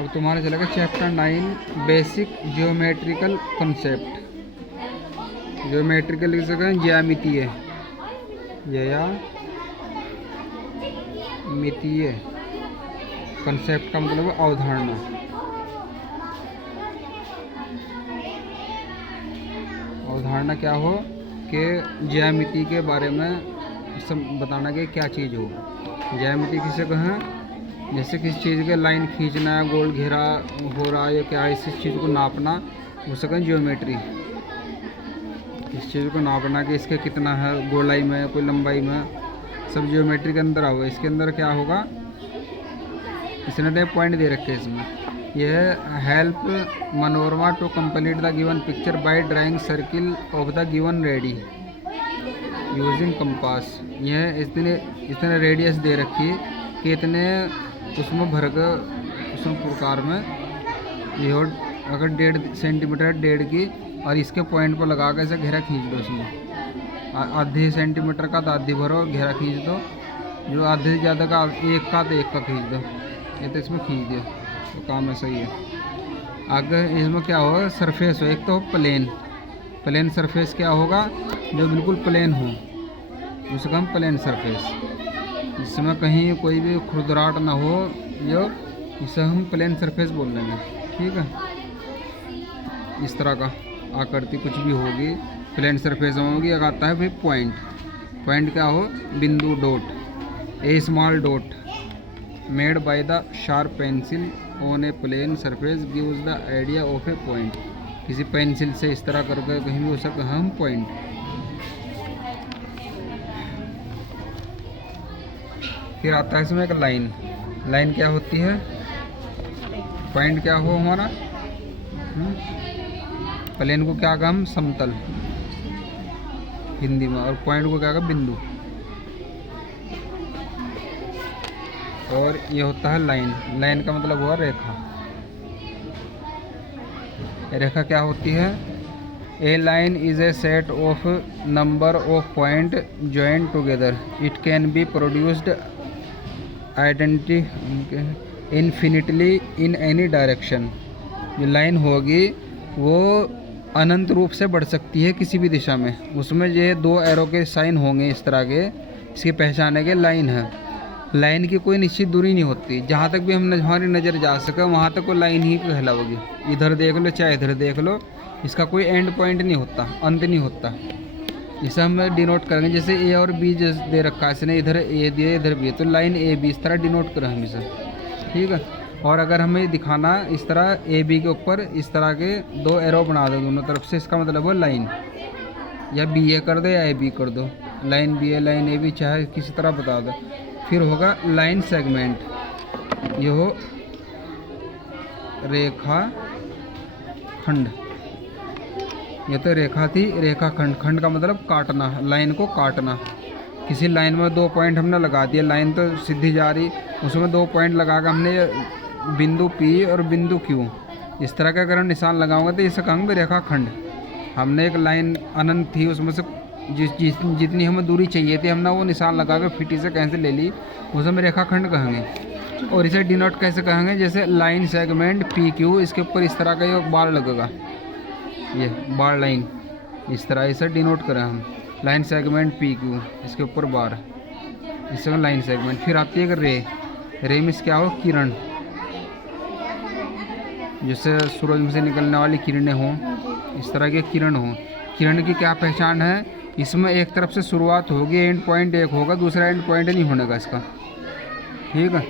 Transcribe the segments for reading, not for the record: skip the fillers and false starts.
अब तुम्हारा चलेगा chapter 9 basic geometrical concept. Geometrical की जगह ज्यामितीय, ज्यामितीय कंसेप्ट का मतलब अवधारणा। अवधारणा क्या हो कि ज्यामिति के बारे में सब बताना कि क्या चीज़ हो। ज्यामिति किसे कहें? जैसे किसी चीज़ के लाइन खींचना है, गोल घेरा हो रहा है या क्या है, इस चीज़ को नापना, उसे कहें ज्योमेट्री। इस चीज़ को नापना कि इसके कितना है, गोलाई में कोई लंबाई में, सब ज्योमेट्री के अंदर आओगे। इसके अंदर क्या होगा, इसने तो पॉइंट दे रखे हैं इसमें। यह help Manorama to complete the given picture by drawing circle of the given radii using compass. यह इतने रेडियस दे रखी है कि इतने उसमें भर कर उसमें प्रकार में ये अगर 1.5 सेंटीमीटर 1.5 की, और इसके पॉइंट पर लगा कर ऐसे घेरा खींच दो। उसमें आधे सेंटीमीटर का तो आधी भरो, घेरा खींच दो। जो आधे से ज़्यादा का एक का तो एक का खींच दो। ये तो इसमें खींच दिया तो काम ऐसा ही है। अगर इसमें क्या होगा, सरफेस हो, एक तो प्लेन सरफेस क्या होगा, जो बिल्कुल प्लेन हो उसका हम प्लेन सरफेस, जिसमें कहीं कोई भी खुरदराहट ना हो, जो इसे हम प्लेन सरफेस बोल लेंगे। ठीक है, इस तरह का आकृति कुछ भी होगी प्लेन सरफेस में होगी। अगर आता है भाई पॉइंट क्या हो, बिंदु, dot, a small dot made by the sharp pencil on a plane surface gives the idea of a point. किसी पेंसिल से इस तरह करके कहीं भी हो सकता है हम पॉइंट। फिर आता है इसमें एक लाइन क्या होती है, पॉइंट क्या हो हमारा, प्लेन को क्या कहा हम, समतल हिंदी में, और पॉइंट को क्या कहा, बिंदु। और ये होता है लाइन का मतलब हुआ रेखा। रेखा क्या होती है, a line is a set of number of point joint together. It can be produced infinitely in any direction. जो लाइन होगी वो अनंत रूप से बढ़ सकती है किसी भी दिशा में। उसमें ये 2 एरो के साइन होंगे इस तरह के, इसकी पहचाने के लाइन है। लाइन की कोई निश्चित दूरी नहीं होती, जहाँ तक भी हमारी नज़र जा सके वहाँ तक वो लाइन ही कहलाओगी। इधर देख लो चाहे इधर देख लो, इसका कोई एंड पॉइंट नहीं होता, अंत नहीं होता। इसे हम डिनोट करेंगे, जैसे ए और बी दे रखा है इसने, इधर ए दिया इधर बी, तो लाइन ए बी इस तरह डिनोट करें हम इसे। ठीक है, और अगर हमें दिखाना इस तरह ए बी के ऊपर इस तरह के 2 एरो बना दो दोनों तरफ से, इसका मतलब वो लाइन, या बी ए कर दो या ए बी कर दो, line B A line A B चाहे किसी तरह बता दो। फिर होगा लाइन सेगमेंट, ये हो रेखा खंड। ये तो रेखा थी, रेखा खंड का मतलब काटना, लाइन को काटना। किसी लाइन में 2 पॉइंट हमने लगा दिया, लाइन तो सीधी जा रही, उसमें 2 पॉइंट लगा कर हमने बिंदु P और बिंदु Q इस तरह का अगर हम निशान लगाओगे तो इसे कहेंगे रेखा खंड। हमने एक लाइन अनंत थी, उसमें से जितनी हमें दूरी चाहिए थी हमने वो निशान लगा कर फिटी से कहीं से ले ली, उसे हम रेखा खंड कहेंगे। और इसे डिनोट कैसे कहेंगे, जैसे लाइन सेगमेंट PQ, इसके ऊपर इस तरह का ये बार लगेगा, ये बार लाइन, इस तरह इसे डिनोट करें हम, लाइन सेगमेंट PQ, इसके ऊपर बार, इससे लाइन सेगमेंट। फिर आती है रे में क्या हो, किरण, जैसे सूरज में से निकलने वाली किरणें हों, इस तरह के किरण हों। किरण की क्या पहचान है, इसमें एक तरफ से शुरुआत होगी, एंड पॉइंट एक होगा, दूसरा एंड पॉइंट नहीं होने का इसका। ठीक है,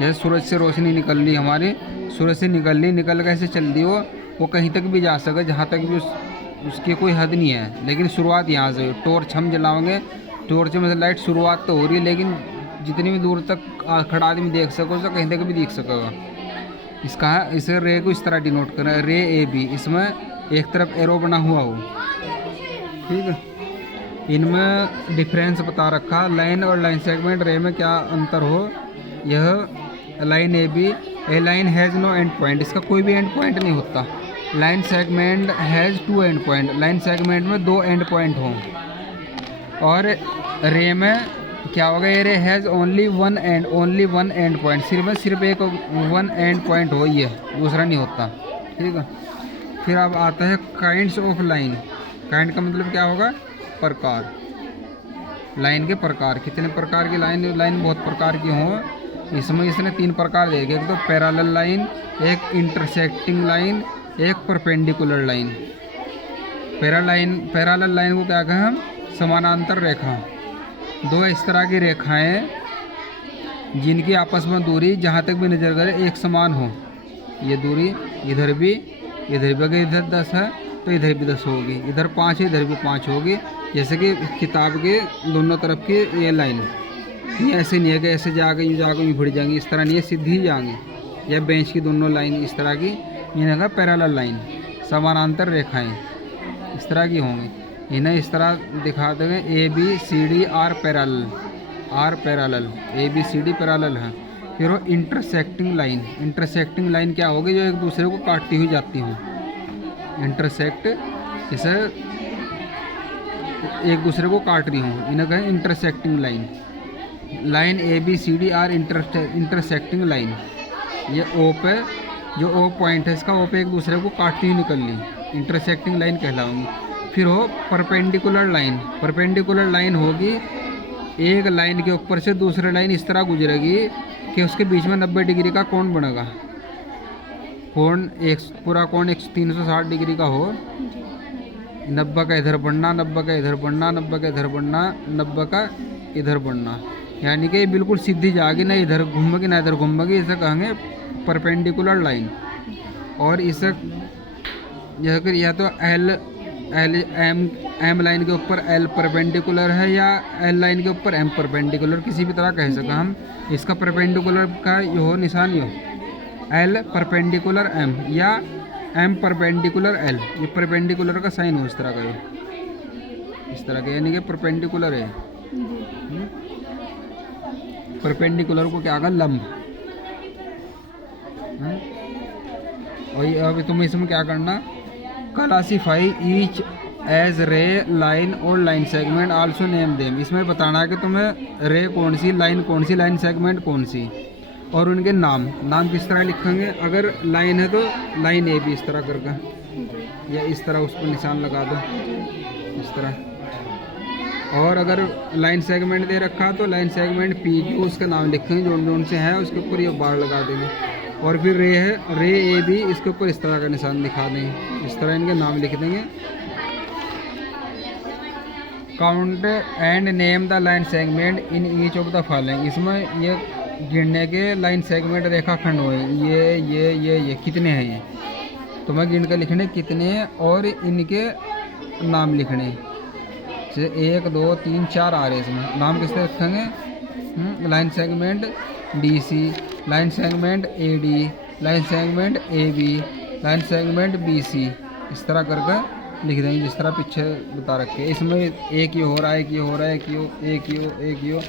जैसे सूरज से रोशनी निकल ली हमारी, सूरज से निकल कर ऐसे चल दी, वो कहीं तक भी जा सके, जहाँ तक भी उसकी कोई हद नहीं है, लेकिन शुरुआत यहाँ से। टॉर्च हम जलाओगे, टॉर्च में से लाइट शुरुआत तो हो रही है, लेकिन जितनी भी दूर तक खड़ा आदमी देख सको उसे कहीं तक भी दिख सकेगा। इसका इसे रे को इस तरह डिनोट करें, रे ए बी, इसमें एक तरफ एरो बना हुआ हो। ठीक है, इनमें डिफरेंस बता रखा, लाइन और लाइन सेगमेंट रे में क्या अंतर हो। यह line A B, A line has no end point, इसका कोई भी एंड पॉइंट नहीं होता। Line segment has 2 end point, line segment में 2 एंड पॉइंट हों। और रे में क्या होगा, ये रे has only one and point, सिर्फ एक वन एंड पॉइंट हो, ये दूसरा नहीं होता। ठीक है। फिर अब आता है काइंड्स ऑफ लाइन। काइंड का मतलब क्या होगा, प्रकार। लाइन के प्रकार, कितने प्रकार की लाइन बहुत प्रकार की हों। इसमें इसने 3 प्रकार देखे, एक तो पैरेलल लाइन, एक इंटरसेक्टिंग लाइन, एक परपेंडिकुलर लाइन। पैरेलल लाइन को क्या कहें हम, समानांतर रेखा। 2 इस तरह की रेखाएं जिनकी आपस में दूरी जहाँ तक भी नजर करे एक समान हो। ये दूरी इधर भी अगर इधर 10 है तो इधर भी 10 होगी, इधर 5 है इधर भी 5 होगी। जैसे कि किताब के दोनों तरफ की ये लाइन, ये ऐसे नहीं है कि ऐसे जाकर यूँ भिड़ जाएंगी, इस तरह नहीं है, सीधी जाएंगी। यह बेंच की दोनों लाइन इस तरह की, इन्हें कहा पैरेलल लाइन, समानांतर रेखाएं इस तरह की होंगी। इन्हें इस तरह दिखाते हुए ABCD are parallel, ABCD parallel है। फिर वो इंटरसेक्टिंग लाइन क्या होगी, जो एक दूसरे को काटती हुई जाती हूँ। इंटरसेक्ट, इसे एक दूसरे को काट रही हूँ, इन्हें कहें intersecting line ABCD are intersecting line. ये O पे, जो O पॉइंट है इसका, O पे एक दूसरे को काटती हुई निकल ली, इंटरसेक्टिंग लाइन कहलाऊंगी। फिर हो परपेंडिकुलर लाइन होगी, एक लाइन के ऊपर से दूसरी लाइन इस तरह गुजरेगी कि उसके बीच में 90 डिग्री का कोण बनेगा। पूरा कोण 360 डिग्री का हो, 90 का इधर बढ़ना, 90 का इधर बढ़ना, 90 का इधर बढ़ना, 90 का इधर बढ़ना, यानी कि बिल्कुल सीधी जाएगी, ना इधर घूमेगी ना इधर घूमेगी। इसे कहेंगे परपेंडिकुलर लाइन। और इसे या तो एम लाइन के ऊपर L परपेंडिकुलर है, या L लाइन के ऊपर M परपेंडिकुलर, किसी भी तरह कह सका हम। इसका परपेंडिकुलर का यो हो निशान, यो L परपेंडिकुलर M या M परपेंडिकुलर L, ये परपेंडिकुलर का साइन हो इस तरह का, इस तरह का, यानी कि परपेंडिकुलर है। परपेंडिकुलर को क्या कहा, लंब। और अब तुम्हें इसमें क्या करना, क्लासीफाई ईच एज रे, लाइन और line segment, also name them. इसमें बताना है कि तुम्हें रे कौन सी, लाइन सेगमेंट कौन सी, और उनके नाम किस तरह लिखेंगे। अगर लाइन है तो लाइन AB इस तरह करके, या इस तरह उस पर निशान लगा दो इस तरह। और अगर लाइन सेगमेंट दे रखा तो लाइन सेगमेंट P, जो उसका नाम लिखेंगे, जोन से है उसके ऊपर ये बार लगा देंगे। और फिर रे है, रे AB, इसके ऊपर इस तरह का निशान दिखा देंगे, इस तरह इनके नाम लिख देंगे। Count and name the line segment in each of the following. इसमें ये गिनने के लाइन सेगमेंट रेखाखंड हुए, ये कितने हैं, ये तो मैं गिन कर लिखने कितने हैं, और इनके नाम लिखने। जैसे 1 2 3 4 आ रहे हैं, इसमें नाम किस तरह रखेंगे। Line segment DC, line segment AD, line segment AB, line segment BC, इस तरह करके लिख देंगे जिस तरह पीछे बता रखे। इसमें एक ही हो रहा है, एक ही हो।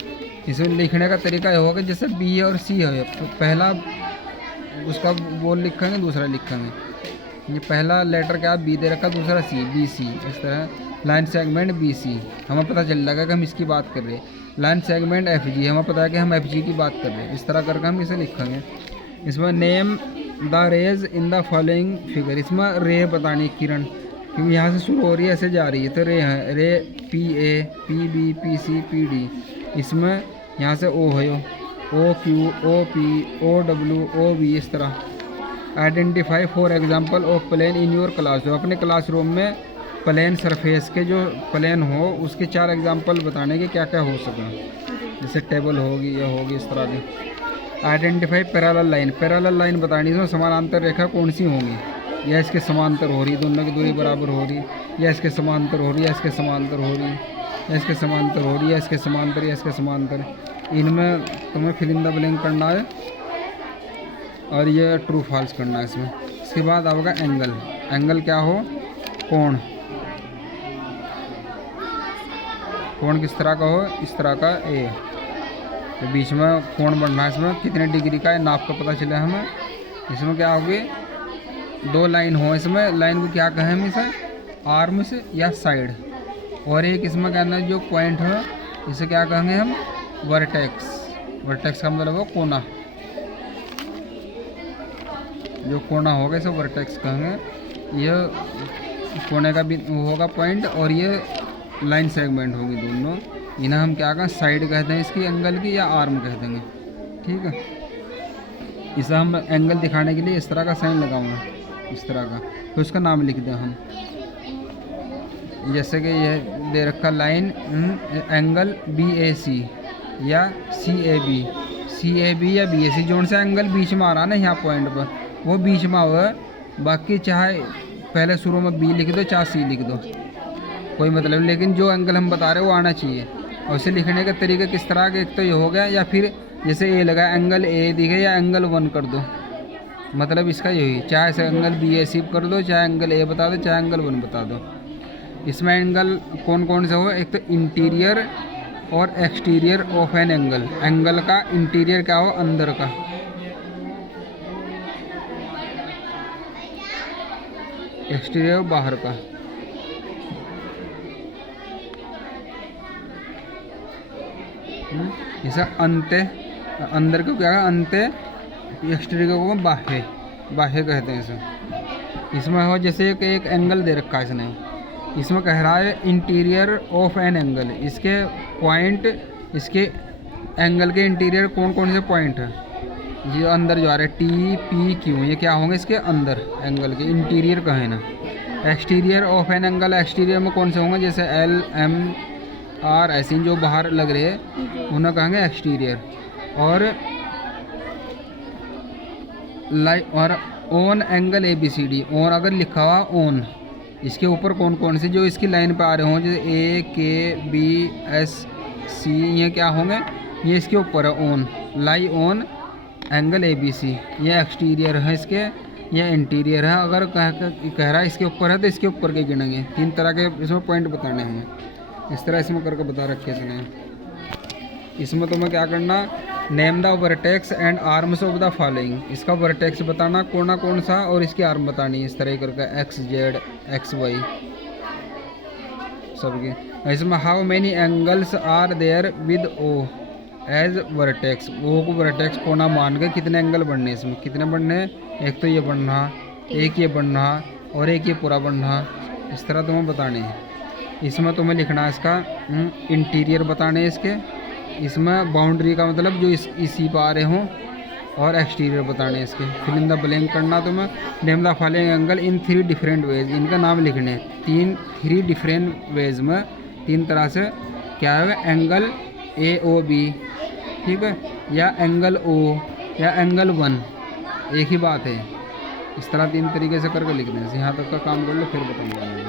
इसमें लिखने का तरीका ये होगा, जैसे B और C है, तो पहला उसका बोल लिखेंगे, दूसरा लिखेंगे। ये पहला लेटर क्या B दे रखा, दूसरा C, BC, इस तरह। लाइन सेगमेंट BC, हमें पता चल जाएगा कि हम इसकी बात कर रहे हैं। लाइन सेगमेंट FG, हमें पता है कि हम FG की बात कर रहे हैं। इस तरह करके हम इसे लिखेंगे। इसमें name the rays in the following figure, इसमें रे बतानी, किरण, क्योंकि यहाँ से शुरू हो रही है ऐसे जा रही है, तो रे है, रे PA, PB, PC, PD। इसमें यहाँ से O है, OQ, OP, OW, OB, इस तरह। Identify for example of plane in your class, जो अपने क्लासरूम में प्लेन सरफेस के जो प्लेन हो उसके 4 एग्जांपल बताने के क्या क्या हो सके, जैसे टेबल होगी या होगी इस तरह की। आइडेंटिफाई पैरेलल लाइन बतानी, इसमें समानांतर रेखा कौन सी होंगी, या इसके समांतर हो रही, दोनों की दूरी बराबर हो रही, या इसके समांतर हो रही, या इसके समांतर हो रही, या इसके समांतर हो रही, या इसके समांतर, या इसके समांतर। इनमें तुम्हें फिल इन द ब्लैंक करना है, और ये ट्रू फॉल्स करना है इसमें। इसके बाद आएगा एंगल क्या हो, कोण किस तरह का हो, इस तरह का A, तो बीच में कोण बनना है। इसमें कितने डिग्री का है नाप का पता चले हमें। इसमें क्या होगी, 2 लाइन हो, इसमें लाइन को क्या कहें हम, इसे आर्म्स या साइड, और एक इसमें कहना है जो पॉइंट है इसे क्या कहेंगे हम, वर्टेक्स। वर्टेक्स का मतलब वो कोना, जो कोना होगा इसे वर्टेक्स कहेंगे। यह कोने का भी होगा पॉइंट, और ये लाइन सेगमेंट होगी दोनों। इन्हें हम क्या कहें, साइड कहते हैं इसकी एंगल की, या आर्म कह देंगे। ठीक है, इसे हम एंगल दिखाने के लिए इस तरह का साइन लगाऊंगा, इस तरह का, तो इसका नाम लिख दें हम। जैसे कि यह दे रखा लाइन एंगल BAC या CAB। CAB या BAC जोन से एंगल बीच में आ रहा ना यहाँ पॉइंट पर, वो बीच में हुआ। बाकी चाहे पहले शुरू में B लिख दो, चाहे C लिख दो, कोई मतलब नहीं, लेकिन जो एंगल हम बता रहे हैं वो आना चाहिए। और इसे लिखने का तरीका किस तरह का, एक तो ये हो गया, या फिर जैसे ए लगा एंगल A दिखे, या एंगल 1 कर दो, मतलब इसका यही, चाहे से एंगल BAC कर दो, चाहे एंगल A बता दो, चाहे एंगल 1 बता दो। इसमें एंगल कौन कौन से हो, एक तो इंटीरियर और exterior of an angle. Angle का इंटीरियर क्या हो, अंदर का, एक्सटीरियर बाहर का। जैसे अंत, अंदर को क्या है अंत, एक्सटीरियर को बाह्य, बाह्य कहते हैं इसे। इसमें हो जैसे एक एंगल दे रखा है इसने, इसमें कह रहा है इंटीरियर ऑफ एन एंगल, इसके पॉइंट, इसके एंगल के इंटीरियर कौन कौन से पॉइंट है, ये अंदर जो आ रहे T, P, Q, ये क्या होंगे इसके अंदर एंगल के, इंटीरियर कहें ना। Exterior of an angle, exterior में कौन से होंगे, जैसे L, M, R, ऐसे जो बाहर लग रहे हैं उन्हें कहेंगे एक्सटीरियर। और और ऑन एंगल ABCD, और अगर लिखा हुआ ऑन, इसके ऊपर कौन कौन से जो इसकी लाइन पे आ रहे हों, जैसे A, K, B, S, C, ये क्या होंगे, ये इसके ऊपर है on, lie on angle ABC, ये एक्सटीरियर है इसके, ये इंटीरियर है। अगर कह रहा है इसके ऊपर है तो इसके ऊपर के गिनेंगे। 3 तरह के इसमें पॉइंट बताने हैं, इस तरह इसमें करके बता रखे इसने। इसमें तुम्हें क्या करना, name the vertex and arms of the following. इसका वर्टेक्स बताना कोना कौन सा, और इसकी आर्म बतानी, इस तरह करके X, Z, X, Y सबकी। इसमें how many angles are there with O as vertex, O को वर्टेक्स कोना मान के कितने एंगल बढ़ने, इसमें कितने बढ़ने, एक तो ये बढ़ना, एक ये बढ़ना, और एक ये पूरा बढ़ना, इस तरह तुम्हें बताने हैं। इसमें तुम्हें लिखना है इसका इंटीरियर बताने इसके, इसमें बाउंड्री का मतलब जो इसी पर आ रहे हों, और एक्सटीरियर बताने इसके। फिल इन द ब्लैंक करना तुम्हें। Name the following angle in 3 different ways, इनका नाम लिखने 3 डिफरेंट वेज में, 3 तरह से क्या है, एंगल AOB, ठीक है, या एंगल O, या एंगल 1, एक ही बात है। इस तरह 3 तरीके से करके लिख दें। यहाँ तक का काम कर लो, फिर बताऊँगा।